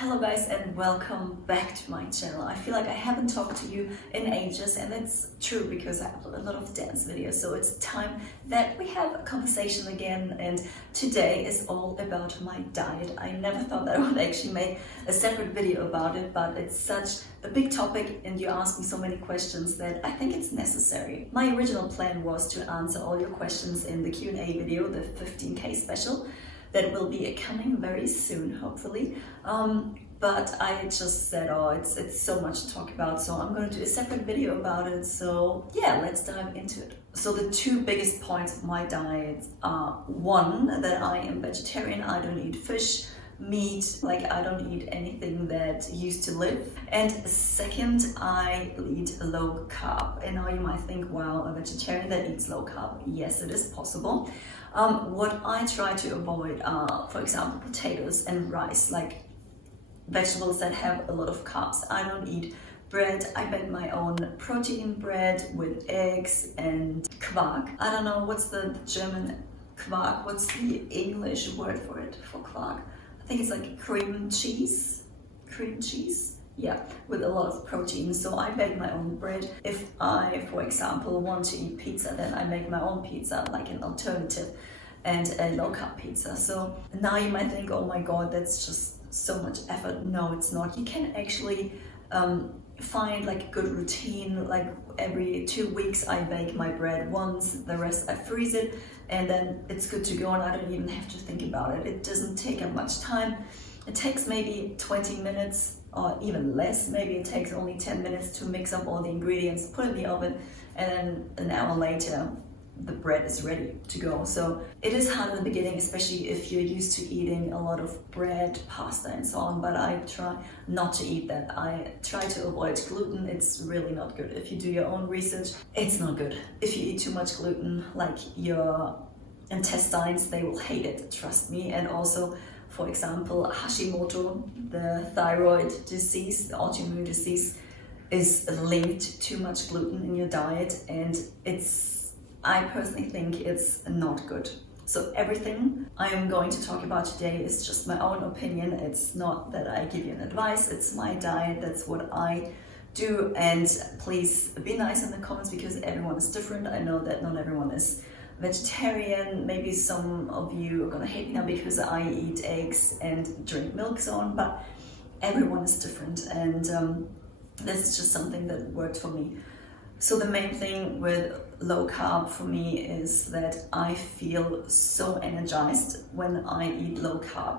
Hello guys and welcome back to my channel. I feel like I haven't talked to you in ages, and it's true because I upload a lot of dance videos, so it's time that we have a conversation again. And today is all about my diet. I never thought that I would actually make a separate video about it, but it's such a big topic and you ask me so many questions that I think it's necessary. My original plan was to answer all your questions in the Q&A video, the 15K special, that will be coming very soon, hopefully. But I just said, oh, it's so much to talk about, so I'm going to do a separate video about it. So yeah, let's dive into it. So the two biggest points of my diet are, one, that I am vegetarian. I don't eat fish, meat, like I don't eat anything that used to live. And second, I eat low carb. And now you might think, wow, a vegetarian that eats low carb. Yes, it is possible. What I try to avoid are, for example, potatoes and rice, like vegetables that have a lot of carbs. I don't eat bread. I bake my own protein bread with eggs and quark. I don't know what's the German quark, what's the English word for it, for quark? I think it's like cream cheese. Yeah, with a lot of protein. So I bake my own bread. If I, for example, want to eat pizza, then I make my own pizza, like an alternative, and a low carb pizza. So now you might think, oh my god, that's just so much effort. No, it's not. You can actually find like a good routine. Like every 2 weeks I bake my bread once, the rest I freeze it, and then it's good to go, and I don't even have to think about it. It doesn't take up much time. It takes maybe 20 minutes or even less. Maybe it takes only 10 minutes to mix up all the ingredients, put it in the oven, and then an hour later the bread is ready to go. So it is hard in the beginning, especially if you're used to eating a lot of bread, pasta and so on, but I try not to eat that. I try to avoid gluten. It's really not good. If you do your own research, it's not good. If you eat too much gluten, like your intestines, they will hate it, trust me. And also, for example, Hashimoto, the thyroid disease, the autoimmune disease, is linked to too much gluten in your diet, and I personally think it's not good. So everything I am going to talk about today is just my own opinion. It's not that I give you an advice, it's my diet, that's what I do. And please be nice in the comments because everyone is different. I know that not everyone is vegetarian. Maybe some of you are gonna hate me now because I eat eggs and drink milk, so on, but everyone is different, and this is just something that worked for me. So the main thing with low carb for me is that I feel so energized when I eat low carb.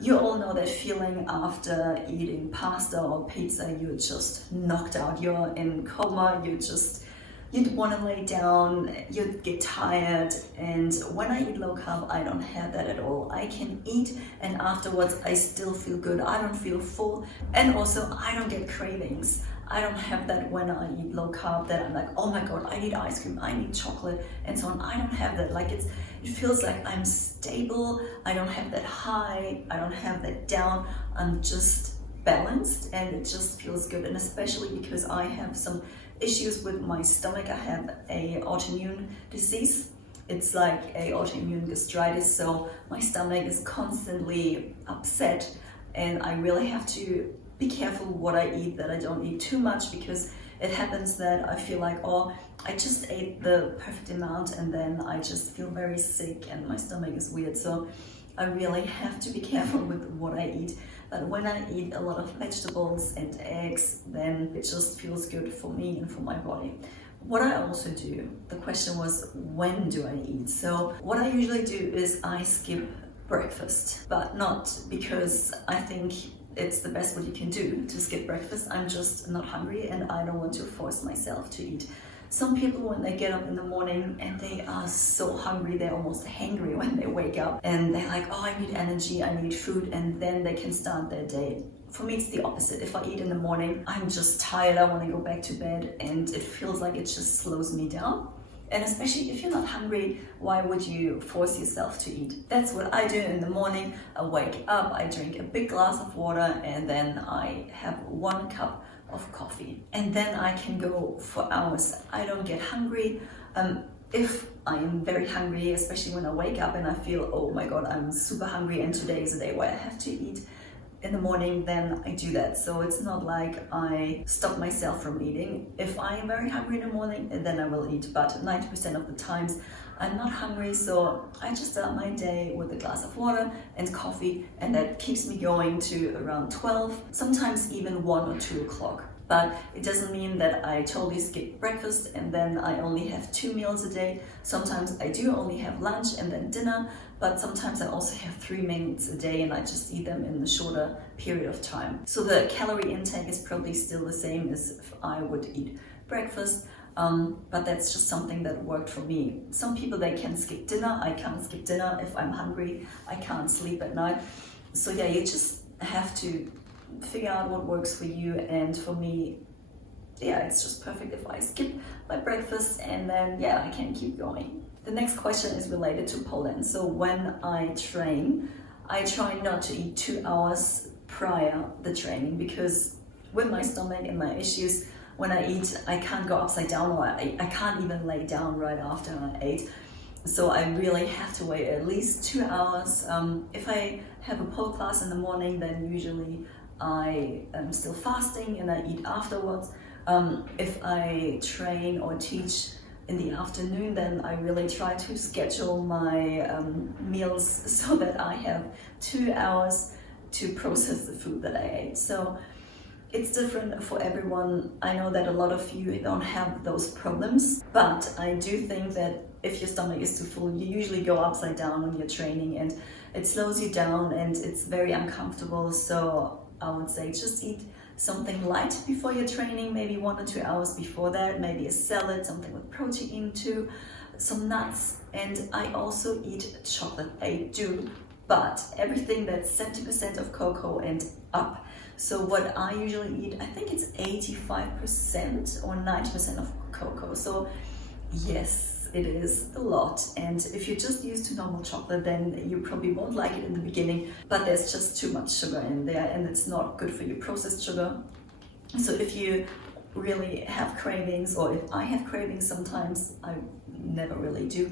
You all know that feeling after eating pasta or pizza. You're just knocked out, you're in coma, you'd want to lay down, you'd get tired. And when I eat low carb, I don't have that at all. I can eat and afterwards I still feel good. I don't feel full, and also I don't get cravings. I don't have that when I eat low carb, that I'm like, oh my god, I need ice cream, I need chocolate and so on. I don't have that. Like it feels like I'm stable. I don't have that high, I don't have that down. I'm just balanced and it just feels good. And especially because I have some issues with my stomach. I have a autoimmune disease. It's like a autoimmune gastritis, so my stomach is constantly upset, and I really have to be careful what I eat, that I don't eat too much, because it happens that I feel like, oh, I just ate the perfect amount and then I just feel very sick and my stomach is weird. So I really have to be careful with what I eat. But when I eat a lot of vegetables and eggs, then it just feels good for me and for my body. What I also do, the question was, when do I eat? So what I usually do is I skip breakfast, but not because I think it's the best what you can do to skip breakfast. I'm just not hungry and I don't want to force myself to eat. Some people, when they get up in the morning and they are so hungry, they're almost hangry when they wake up and they're like, oh, I need energy, I need food, and then they can start their day. For me, it's the opposite. If I eat in the morning, I'm just tired, I want to go back to bed, and it feels like it just slows me down. And especially if you're not hungry, why would you force yourself to eat? That's what I do in the morning. I wake up, I drink a big glass of water, and then I have 1 cup of coffee. And then I can go for hours. I don't get hungry. If I am very hungry, especially when I wake up and I feel, oh my god, I'm super hungry and today is a day where I have to eat, in the morning, then I do that. So it's not like I stop myself from eating. If I am very hungry in the morning, then I will eat, but 90% of the times I'm not hungry, so I just start my day with a glass of water and coffee, and that keeps me going to around 12, sometimes even 1 or 2 o'clock. But it doesn't mean that I totally skip breakfast and then I only have 2 meals a day. Sometimes I do only have lunch and then dinner, but sometimes I also have 3 meals a day and I just eat them in a shorter period of time. So the calorie intake is probably still the same as if I would eat breakfast. But that's just something that worked for me. Some people, they can skip dinner. I can't skip dinner. If I'm hungry, I can't sleep at night. So yeah, you just have to figure out what works for you. And for me, yeah, it's just perfect if I skip my breakfast and then yeah, I can keep going. The next question is related to Poland. So when I train, I try not to eat 2 hours prior the training, because with my stomach and my issues, when I eat, I can't go upside down, or I can't even lay down right after I ate. So I really have to wait at least 2 hours. If I have a pole class in the morning, then usually I am still fasting and I eat afterwards. If I train or teach in the afternoon, then I really try to schedule my meals so that I have 2 hours to process the food that I ate. So it's different for everyone. I know that a lot of you don't have those problems, but I do think that if your stomach is too full, you usually go upside down when you're training and it slows you down and it's very uncomfortable. So I would say just eat something light before your training, maybe 1 or 2 hours before that, maybe a salad, something with protein too, some nuts. And I also eat chocolate, I do, but everything that's 70% of cocoa and up. So what I usually eat, I think it's 85% or 90% of cocoa. So yes, it is a lot. And if you're just used to normal chocolate, then you probably won't like it in the beginning, but there's just too much sugar in there and it's not good for your processed sugar. So if you really have cravings, or if I have cravings sometimes, I never really do,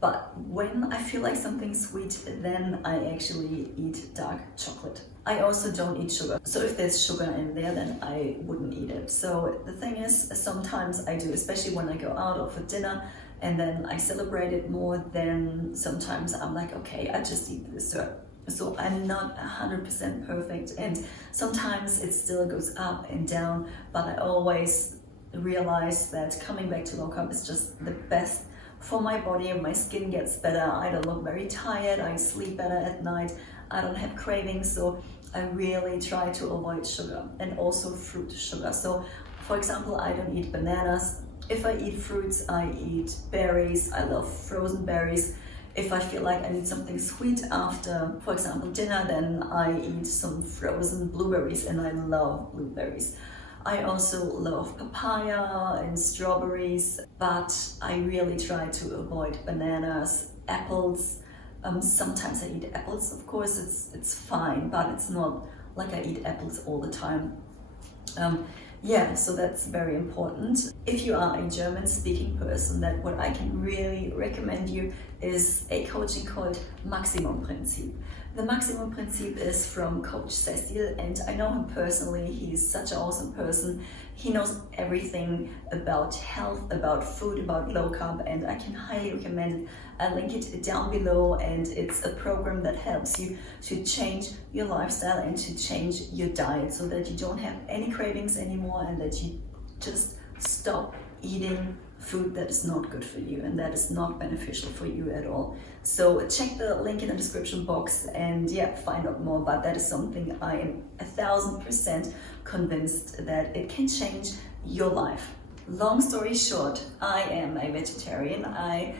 but when I feel like something's sweet, then I actually eat dark chocolate. I also don't eat sugar. So if there's sugar in there, then I wouldn't eat it. So the thing is, sometimes I do, especially when I go out or for dinner, and then I celebrate it more, then sometimes I'm like, okay, I just eat the dessert. So I'm not 100% perfect, and sometimes it still goes up and down, but I always realize that coming back to low carb is just the best for my body, and my skin gets better. I don't look very tired, I sleep better at night, I don't have cravings. So I really try to avoid sugar and also fruit sugar. So for example, I don't eat bananas. If I eat fruits, I eat berries. I love frozen berries. If I feel like I need something sweet after, for example, dinner, then I eat some frozen blueberries, and I love blueberries. I also love papaya and strawberries, but I really try to avoid bananas, apples. Sometimes I eat apples, of course, it's fine, but it's not like I eat apples all the time. Yeah, so that's very important. If you are a German-speaking person, that what I can really recommend you is a coaching called Maximumprinzip. The Maximumprinzip is from Coach Cecil, and I know him personally. He's such an awesome person. He knows everything about health, about food, about low carb, and I can highly recommend it. I'll link it down below, and it's a program that helps you to change your lifestyle and to change your diet so that you don't have any cravings anymore and that you just stop eating food that is not good for you and that is not beneficial for you at all. So check the link in the description box and yeah, find out more. But that is something I am 1000% convinced that it can change your life. Long story short, I am a vegetarian. I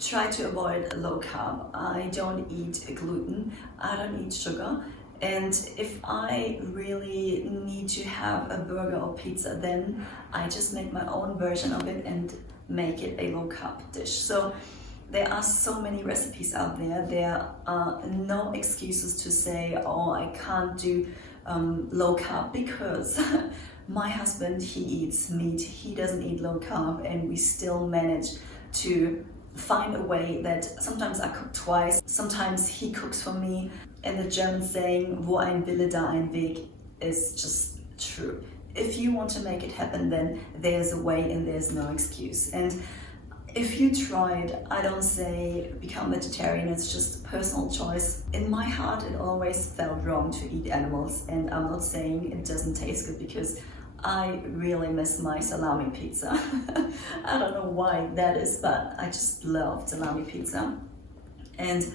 try to avoid low carb. I don't eat gluten. I don't eat sugar. And if I really need to have a burger or pizza, then I just make my own version of it and make it a low carb dish. So there are so many recipes out there. There are no excuses to say, oh, I can't do low carb because my husband, he eats meat, he doesn't eat low carb, and we still manage to find a way that sometimes I cook twice, sometimes he cooks for me. And the German saying, wo ein Wille, da ein Weg, is just true. If you want to make it happen, then there's a way and there's no excuse. And if you tried, I don't say become vegetarian, it's just a personal choice. In my heart, it always felt wrong to eat animals, and I'm not saying it doesn't taste good, because I really miss my salami pizza. I don't know why that is, but I just love salami pizza. And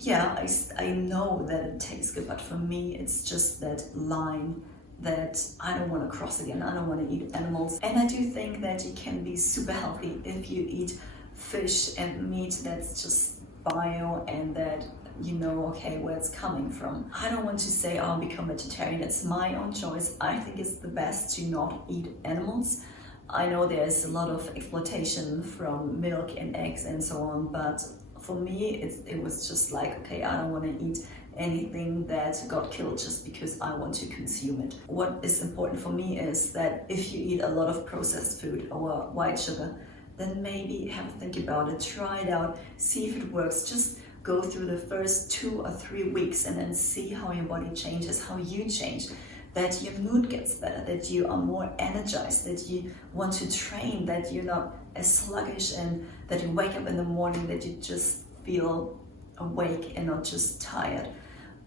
yeah, I know that it tastes good, but for me, it's just that line that I don't want to cross again. I don't want to eat animals. And I do think that you can be super healthy if you eat fish and meat that's just bio and that you know, okay, where it's coming from. I don't want to say, oh, become vegetarian. It's my own choice. I think it's the best to not eat animals. I know there's a lot of exploitation from milk and eggs and so on, but for me, it was just like, okay, I don't want to eat anything that got killed just because I want to consume it. What is important for me is that if you eat a lot of processed food or white sugar, then maybe have a think about it, try it out, see if it works. Just go through the first 2 or 3 weeks and then see how your body changes, how you change, that your mood gets better, that you are more energized, that you want to train, that you're not as sluggish, and that you wake up in the morning, that you just feel awake and not just tired.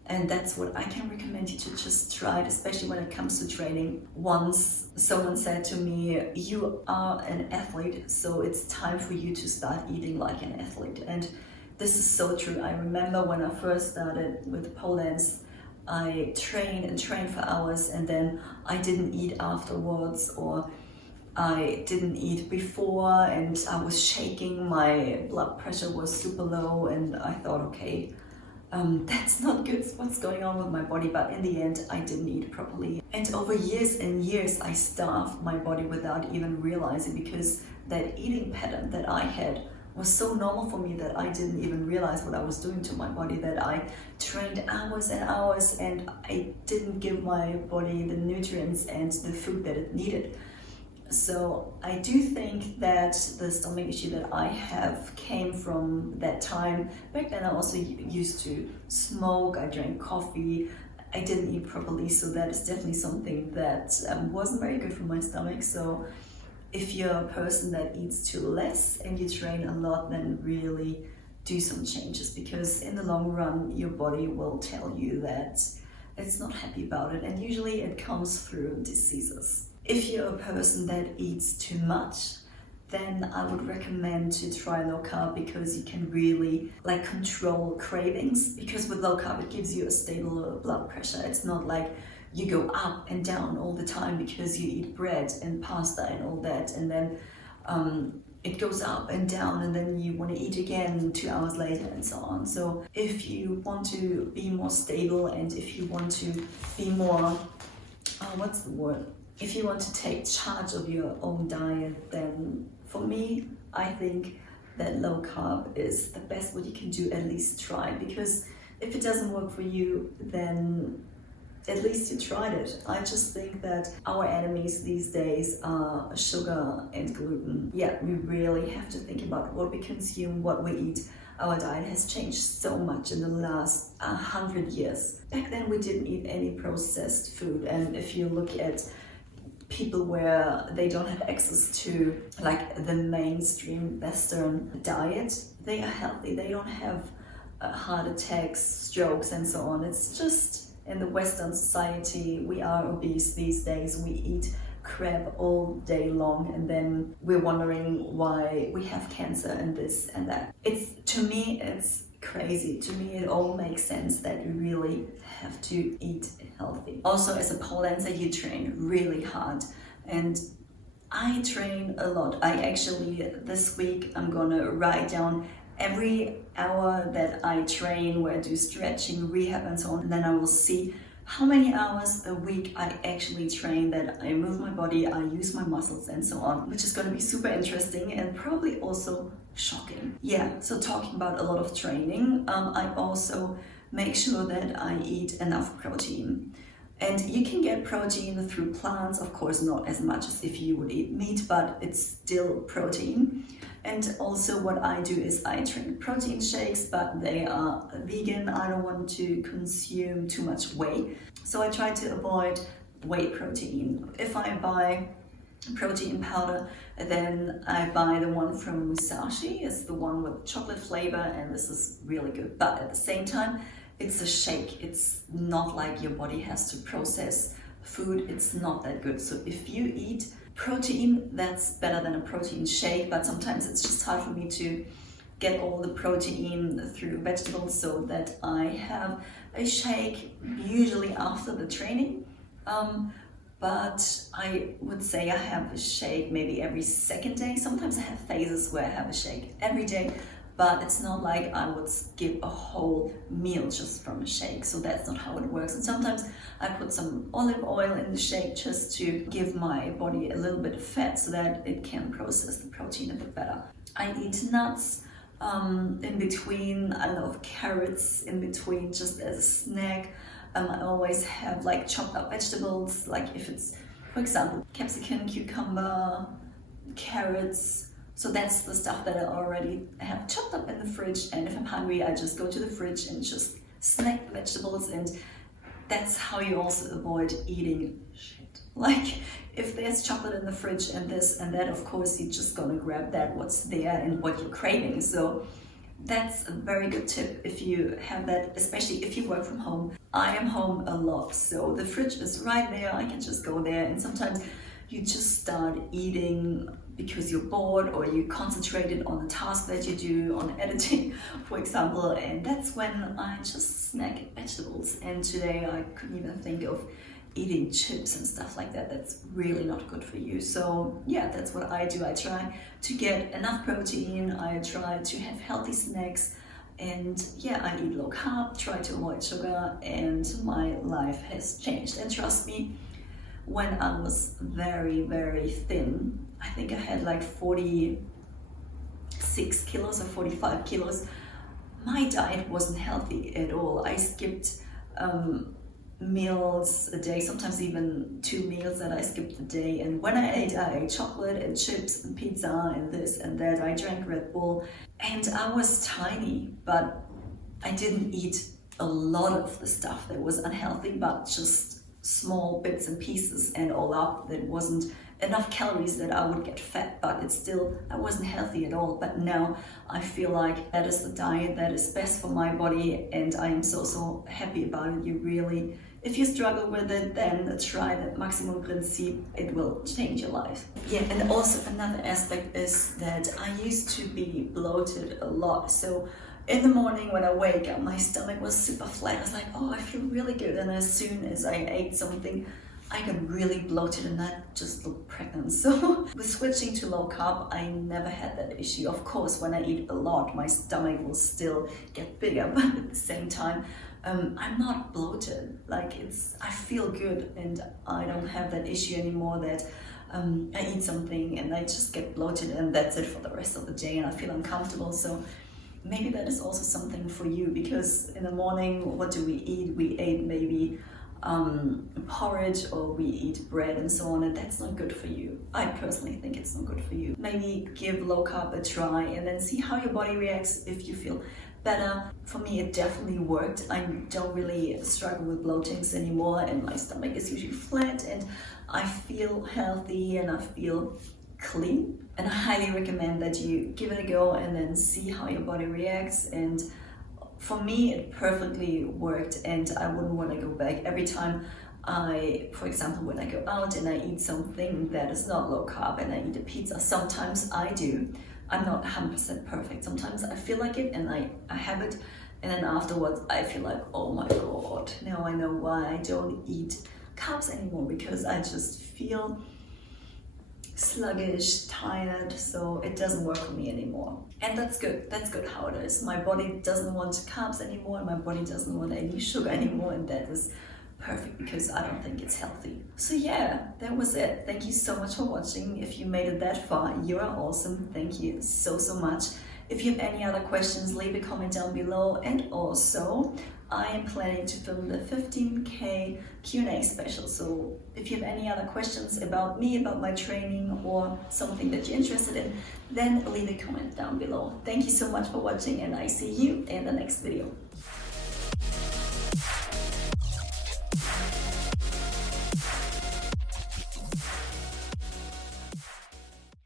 And that's what I can recommend you to just try it, especially when it comes to training. Once someone said to me, you are an athlete, so it's time for you to start eating like an athlete. And this is so true. I remember when I first started with pole dance, I trained and trained for hours, and then I didn't eat afterwards, or I didn't eat before, and I was shaking, my blood pressure was super low, and I thought, okay, that's not good, what's going on with my body? But in the end, I didn't eat properly. And over years and years, I starved my body without even realizing, because that eating pattern that I had was so normal for me that I didn't even realize what I was doing to my body, that I trained hours and hours and I didn't give my body the nutrients and the food that it needed. So I do think that the stomach issue that I have came from that time. Back then I also used to smoke, I drank coffee, I didn't eat properly, so that is definitely something that wasn't very good for my stomach. So if you're a person that eats too less and you train a lot, then really do some changes, because in the long run your body will tell you that it's not happy about it, and usually it comes through diseases. If you're a person that eats too much, then I would recommend to try low carb, because you can really control cravings, because with low carb it gives you a stable blood pressure. It's not like you go up and down all the time because you eat bread and pasta and all that, and then it goes up and down, and then you want to eat again 2 hours later and so on. So if you want to be more stable, and if you want to be more, if you want to take charge of your own diet, then for me, I think that low carb is the best what you can do. At least try, because if it doesn't work for you, then at least you tried it. I just think that our enemies these days are sugar and gluten. Yeah, we really have to think about what we consume, what we eat. Our diet has changed so much in the last 100 years. Back then we didn't eat any processed food, and if you look at people where they don't have access to the mainstream Western diet, they are healthy. They don't have heart attacks, strokes and so on. It's just in the Western society, we are obese these days. We eat crap all day long, and then we're wondering why we have cancer and this and that. To me, it's crazy. To me, it all makes sense that you really have to eat healthy. Also, as a pole dancer, you train really hard, and I train a lot. This week, I'm gonna write down every hour that I train, where I do stretching, rehab and so on, and then I will see how many hours a week I actually train, that I move my body, I use my muscles and so on, which is going to be super interesting and probably also shocking. Yeah, so talking about a lot of training, I also make sure that I eat enough protein. And you can get protein through plants, of course not as much as if you would eat meat, but it's still protein. And also what I do is I drink protein shakes, but they are vegan. I don't want to consume too much whey. So I try to avoid whey protein. If I buy protein powder, then I buy the one from Musashi. It's the one with chocolate flavor, and this is really good. But at the same time, it's a shake. It's not like your body has to process food. It's not that good. So if you eat protein, that's better than a protein shake, but sometimes it's just hard for me to get all the protein through vegetables, so that I have a shake usually after the training. But I would say I have a shake maybe every second day. Sometimes I have phases where I have a shake every day, but it's not like I would skip a whole meal just from a shake. So that's not how it works. And sometimes I put some olive oil in the shake just to give my body a little bit of fat so that it can process the protein a bit better. I eat nuts in between. I love carrots in between just as a snack. I always have like chopped up vegetables, like if it's, for example, capsicum, cucumber, carrots. So that's the stuff that I already have chopped up in the fridge, and if I'm hungry, I just go to the fridge and just snack the vegetables. And that's how you also avoid eating shit. Like if there's chocolate in the fridge and this and that, of course you're just gonna grab that, what's there and what you're craving. So that's a very good tip if you have that, especially if you work from home. I am home a lot, so the fridge is right there. I can just go there, and sometimes you just start eating because you're bored or you concentrated on the task that you do, on editing, for example, and that's when I just snack vegetables. And today I couldn't even think of eating chips and stuff like that. That's really not good for you. So yeah, that's what I do. I try to get enough protein, I try to have healthy snacks, and yeah, I eat low carb, try to avoid sugar, and my life has changed. And trust me, when I was very, very thin, I think I had like 46 kilos or 45 kilos, my diet wasn't healthy at all. I skipped meals a day, sometimes even 2 meals that I skipped a day. And when I ate chocolate and chips and pizza and this and that. I drank Red Bull, and I was tiny, but I didn't eat a lot of the stuff that was unhealthy, but just small bits and pieces, and all up that wasn't enough calories that I would get fat, but it's still, I wasn't healthy at all. But now I feel like that is the diet that is best for my body, and I am so happy about it. You really, if you struggle with it, then try that Maximumprinzip. It will change your life. Yeah, and also another aspect is that I used to be bloated a lot. So in the morning when I wake up, my stomach was super flat. I was like, oh, I feel really good. And as soon as I ate something, I got really bloated and I just looked pregnant. So with switching to low carb, I never had that issue. Of course, when I eat a lot, my stomach will still get bigger, but at the same time, I'm not bloated. Like I feel good, and I don't have that issue anymore that I eat something and I just get bloated and that's it for the rest of the day and I feel uncomfortable. So maybe that is also something for you, because in the morning, what do we eat? We ate maybe porridge, or we eat bread and so on, and that's not good for you. I personally think it's not good for you. Maybe give low carb a try and then see how your body reacts. If you feel better, for me it definitely worked. I don't really struggle with bloatings anymore, and my stomach is usually flat, and I feel healthy and I feel clean. And I highly recommend that you give it a go and then see how your body reacts. And for me, it perfectly worked, and I wouldn't want to go back. Every time for example, when I go out and I eat something that is not low carb and I eat a pizza, sometimes I do. I'm not 100% perfect. Sometimes I feel like it and I have it, and then afterwards I feel like, oh my God, now I know why I don't eat carbs anymore, because I just feel sluggish, tired, so it doesn't work for me anymore. And that's good how it is. My body doesn't want carbs anymore, and my body doesn't want any sugar anymore, and that is perfect, because I don't think it's healthy. So yeah, that was it. Thank you so much for watching. If you made it that far, you are awesome. Thank you so much. If you have any other questions, leave a comment down below. And also, I am planning to film the 15K Q&A special. So if you have any other questions about me, about my training, or something that you're interested in, then leave a comment down below. Thank you so much for watching, and I see you in the next video.